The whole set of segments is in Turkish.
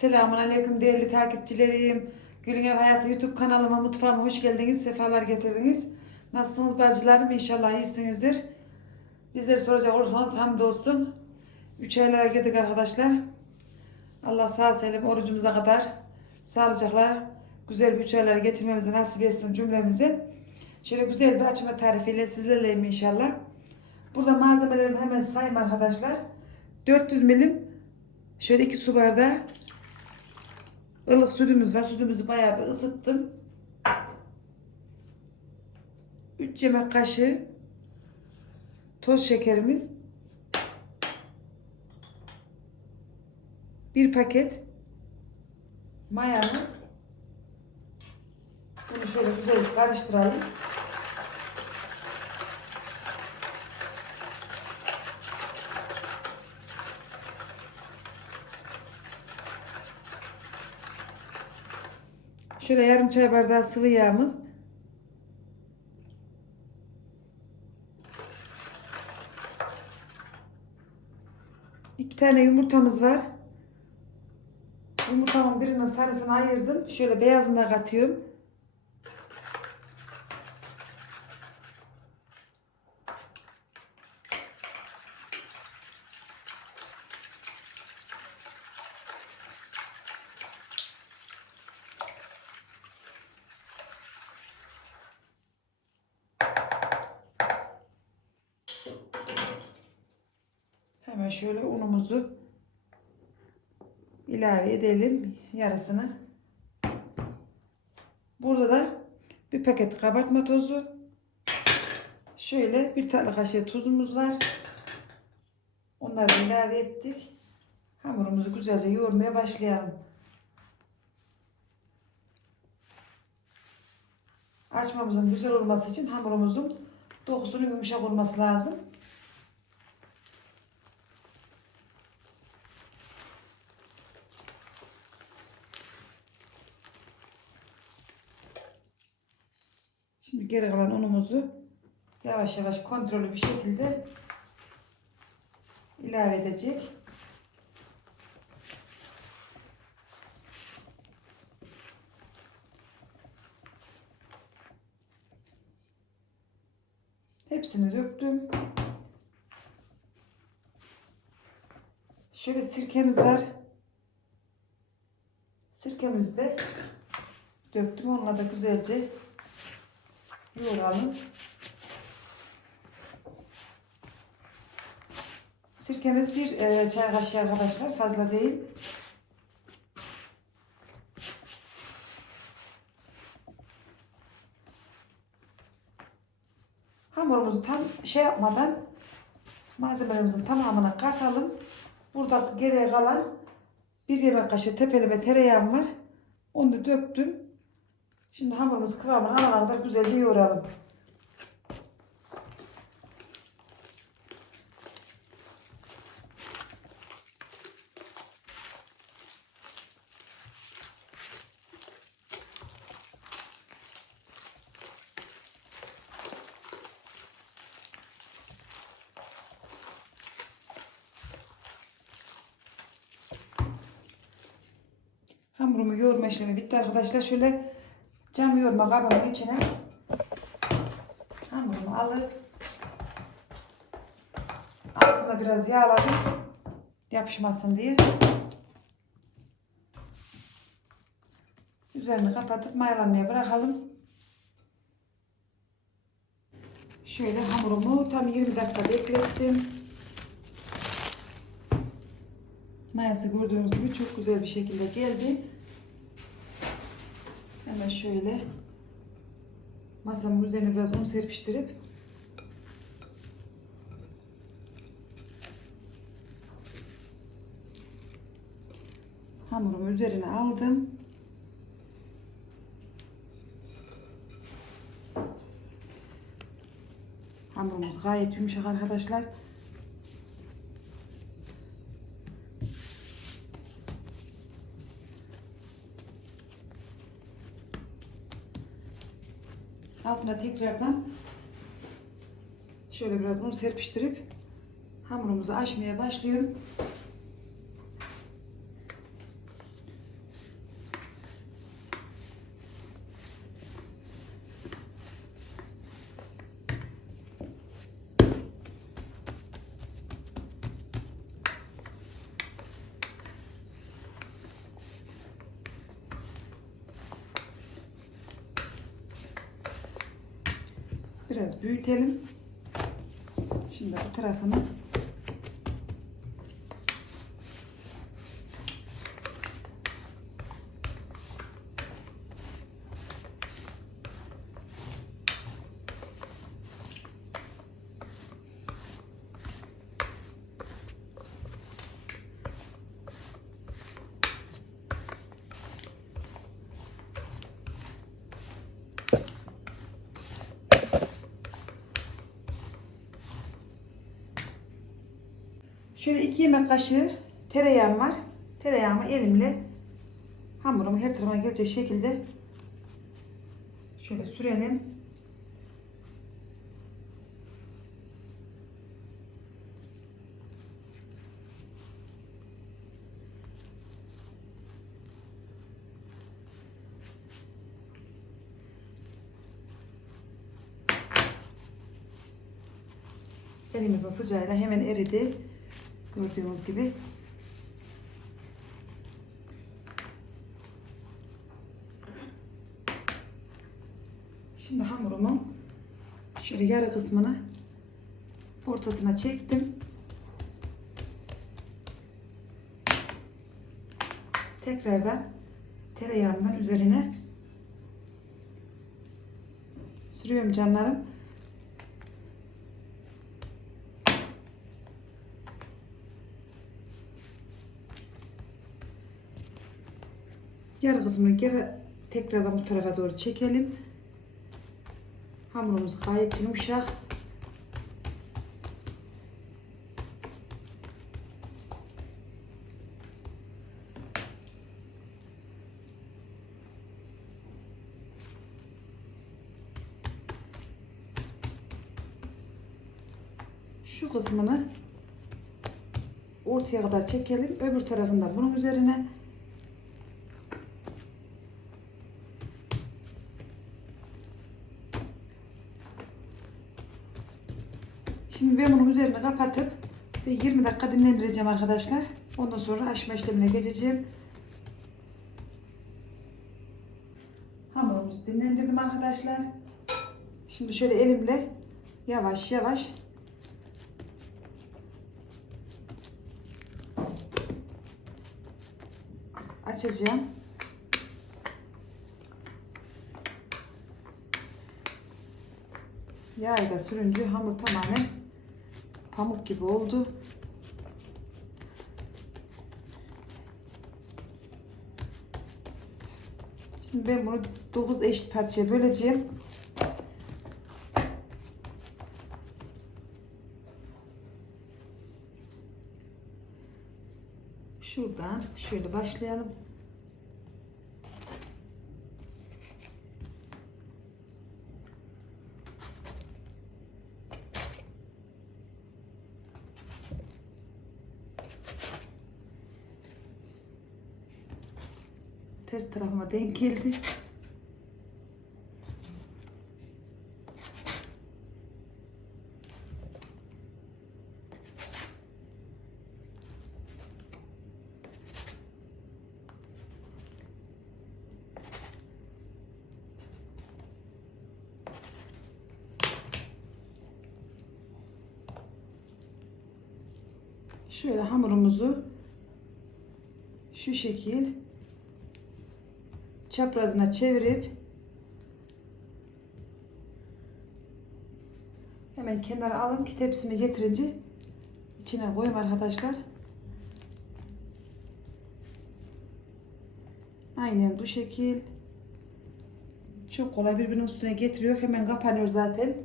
Selamun Aleyküm değerli takipçilerim. Gülün Ev Hayatı YouTube kanalıma, mutfağıma hoş geldiniz, sefalar getirdiniz. Nasılsınız bacılarım? İnşallah iyisinizdir. Bizleri soracak olursanız hamdolsun. Üç aylara girdik arkadaşlar. Allah sağ selim orucumuza kadar sağlıcakla güzel bir üç aylar geçirmemizi nasip etsin cümlemizi. Şöyle güzel bir açma tarifiyle sizlerleyim inşallah. Burada malzemelerimi hemen sayayım arkadaşlar. 400 milim şöyle 2 su bardağı ılık sütümüz var. Sütümüzü bayağı bir ısıttım. 3 yemek kaşığı toz şekerimiz. Bir paket mayamız. Bunu şöyle güzel karıştıralım. Şöyle yarım çay bardağı sıvı yağımız. İki tane yumurtamız var. Yumurtamın birinin sarısını ayırdım. Şöyle beyazını da katıyorum. Hemen şöyle unumuzu ilave edelim yarısını. Burada da bir paket kabartma tozu. Şöyle bir tatlı kaşığı tuzumuz var. Onları ilave ettik. Hamurumuzu güzelce yoğurmaya başlayalım. Açmamızın güzel olması için hamurumuzun dokusunun yumuşak olması lazım. Şimdi geri kalan unumuzu yavaş yavaş kontrollü bir şekilde ilave edecek. Hepsini döktüm. Şöyle sirkemiz var. Sirkemizi de döktüm. Onunla da güzelce yoğuralım. Sirkemiz bir e, çay kaşığı arkadaşlar. Fazla değil. Hamurumuzu tam şey yapmadan malzemelerimizin tamamına katalım. Burada geriye kalan bir yemek kaşığı tepeleme tereyağım var. Onu da döktüm. Şimdi hamurumuz kıvamını alana kadar güzelce yoğuralım. Hamurumu yoğurma işlemi bitti arkadaşlar. Şöyle cam yoğurma kabımın içine hamurumu alıp altında biraz yağladım yapışmasın diye. Üzerini kapatıp mayalanmaya bırakalım. Şöyle hamurumu tam 20 dakika beklettim. Mayası gördüğünüz gibi çok güzel bir şekilde geldi. Hemen şöyle masamın üzerine biraz un serpiştirip hamurumu üzerine aldım. Hamurumuz gayet yumuşak arkadaşlar. Altına tekrardan şöyle biraz un serpiştirip hamurumuzu açmaya başlıyorum. Biraz büyütelim. Şimdi bu tarafını Şöyle iki yemek kaşığı tereyağım var. Tereyağımı elimle hamurumu her tarafına gelecek şekilde şöyle sürelim. Elimizin sıcağıyla hemen eridi. Gördüğünüz gibi. Şimdi hamurumu şöyle yarı kısmını ortasına çektim. Tekrardan tereyağından üzerine sürüyorum canlarım. Yarı kısmını geri tekrardan bu tarafa doğru çekelim. Hamurumuz gayet yumuşak. Şu kısmını ortaya kadar çekelim. Öbür tarafında bunun üzerine Bunun üzerini kapatıp ve 20 dakika dinlendireceğim arkadaşlar. Ondan sonra açma işlemine geçeceğim. Hamurumuzu dinlendirdim arkadaşlar. Şimdi şöyle elimle yavaş yavaş açacağım. Yağı da sürünce hamur tamamen pamuk gibi oldu. Şimdi ben bunu 9 eşit parçaya böleceğim. Şuradan şöyle başlayalım. Denk geldi. Şöyle hamurumuzu şu şekil çaprazına çevirip hemen kenara alayım ki tepsimi getirince içine koyayım arkadaşlar. Aynen bu şekil. Çok kolay birbirinin üstüne getiriyor. Hemen kapanıyor zaten.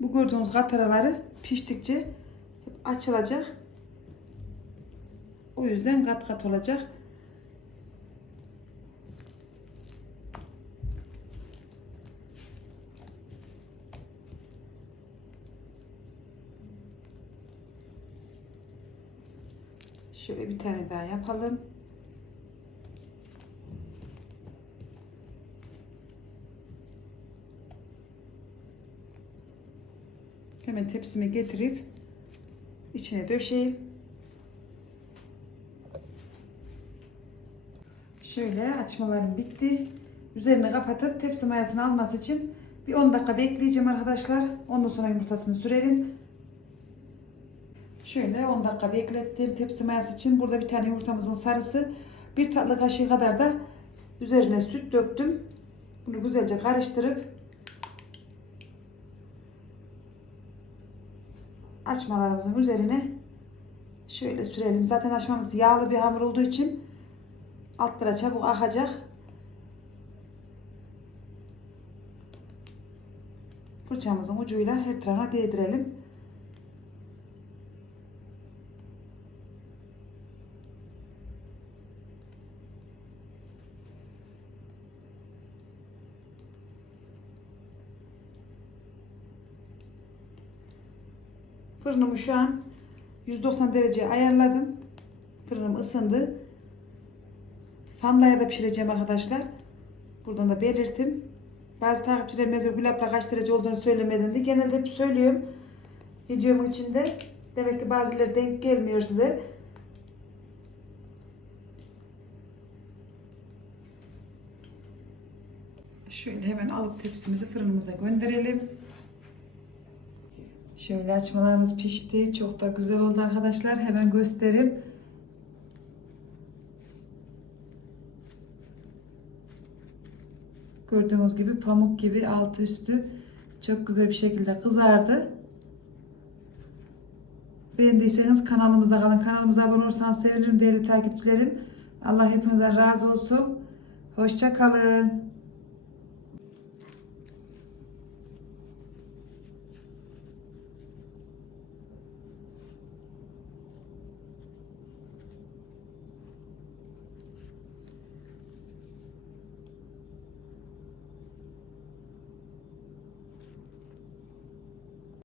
Bu gördüğünüz kataraları piştikçe açılacak. O yüzden kat kat olacak. Şöyle bir tane daha yapalım. Hemen tepsime getirip içine döşeyim. Şöyle açmalarım bitti. Üzerine kapatıp tepsi mayasını alması için bir 10 dakika bekleyeceğim arkadaşlar. Ondan sonra yumurtasını sürelim. Şöyle 10 dakika beklettim tepsi mayası için. Burada bir tane yumurtamızın sarısı. Bir tatlı kaşığı kadar da üzerine süt döktüm. Bunu güzelce karıştırıp açmalarımızın üzerine şöyle sürelim. Zaten açmamız yağlı bir hamur olduğu için altlara çabuk akacak. Fırçamızın ucuyla her tarafına değdirelim. Fırınımı şu an 190 dereceye ayarladım. Fırınım ısındı. Fanla da pişireceğim arkadaşlar. Buradan da belirtim. Bazı takipçilerim mesela Gülap'la kaç derece olduğunu söylemeden de genelde hep söylüyorum. Videomun içinde. Demek ki bazıları denk gelmiyor size. Şöyle hemen alıp tepsimizi fırınımıza gönderelim. Şöyle açmalarımız pişti. Çok da güzel oldu arkadaşlar. Hemen göstereyim. Gördüğünüz gibi pamuk gibi altı üstü çok güzel bir şekilde kızardı. Beğendiyseniz kanalımızda kalın. Kanalımıza abone olursanız sevinirim değerli takipçilerim. Allah hepinizden razı olsun. Hoşça kalın.